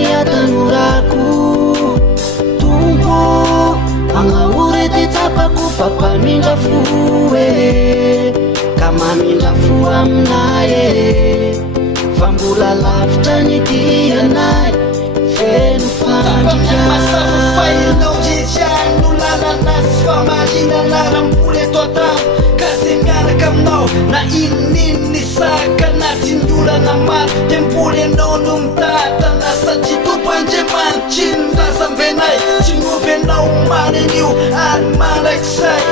fandritrany atanorako tompo agnahory ty tsapako fampamindra fo ka mamindra fo aminay fa mbola lavitra ny dianay feno fandritrafainao jeziano lalanasy fa malinana rambole toatamo ka ze miaraka aminao na inoninony ny saka natsindolana maro de mboly anao no mitatana satria tompoandriamanitry ny razambenay tsy miovy anao manan'io ary mandraikisay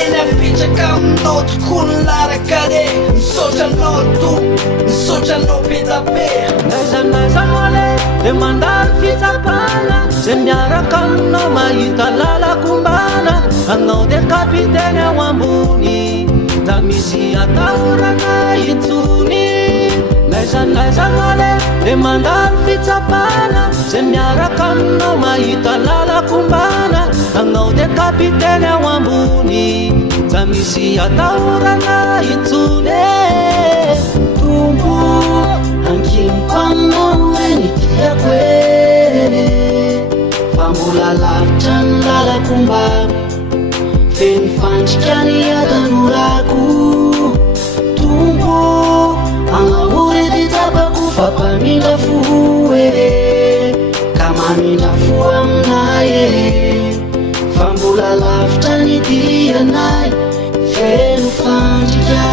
eny apitraka aminao tokoa ny larakare misotranao tompo misotranao pedabe naizanaizanole de mandalo fitsapana ze miaraka aminao mahita lalakombana anao de kapiteny ao ambony da misy atahorana itsony naizanaizanole de mandalo fitsapana ze miaraka aminao mahita lalakombana anao de kapiteny ao ambony da misy atahorana itsony tompo ankiniko aminao ny tiako fa mbola lavitra ny lalakombako feno fandrikany atanorako tompo agnahory ty tsapako fampamindra fo ka mamindra fo aminay fa mbola lavitra ny dianay feno fandrika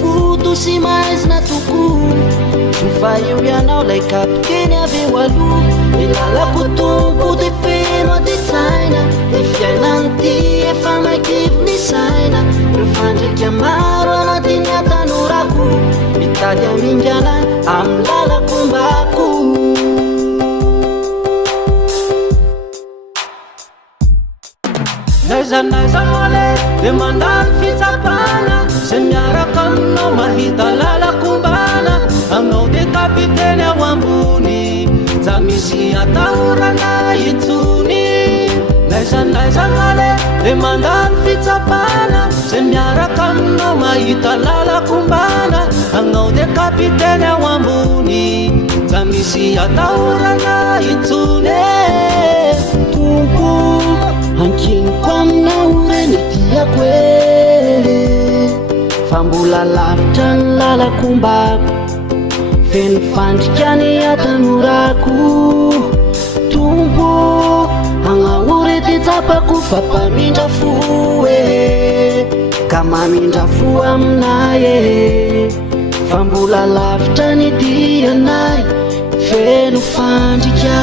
Foto sy maizina tokoa sofa eo ianao lay kapiteny aveo aloha milalako tompo de feno ty tsaina ny fiainany ty efa maikivy ny saina reo fandrika maro anatiny atanorako mitady amingana amy lalakombako naizanaizanole de mandalo fitsapana ze miaraka aminao mahita lalakombana anao de kapiteny ao ambony za misy atahorana itsony naizanaizanole de mandalo fitsapana ze miaraka aminao mahita lalakombana anao de kapiteny ao ambony za misy atahorana itsony tompo ankiniko aminao ny tiako fa mbola lavitra ny lalakombako feno fandrikany atanorako tompo agnahory ty tsapako fampamindra fo ka mamindra fo aminay fa mbola lavitra ny dianay feno fandrika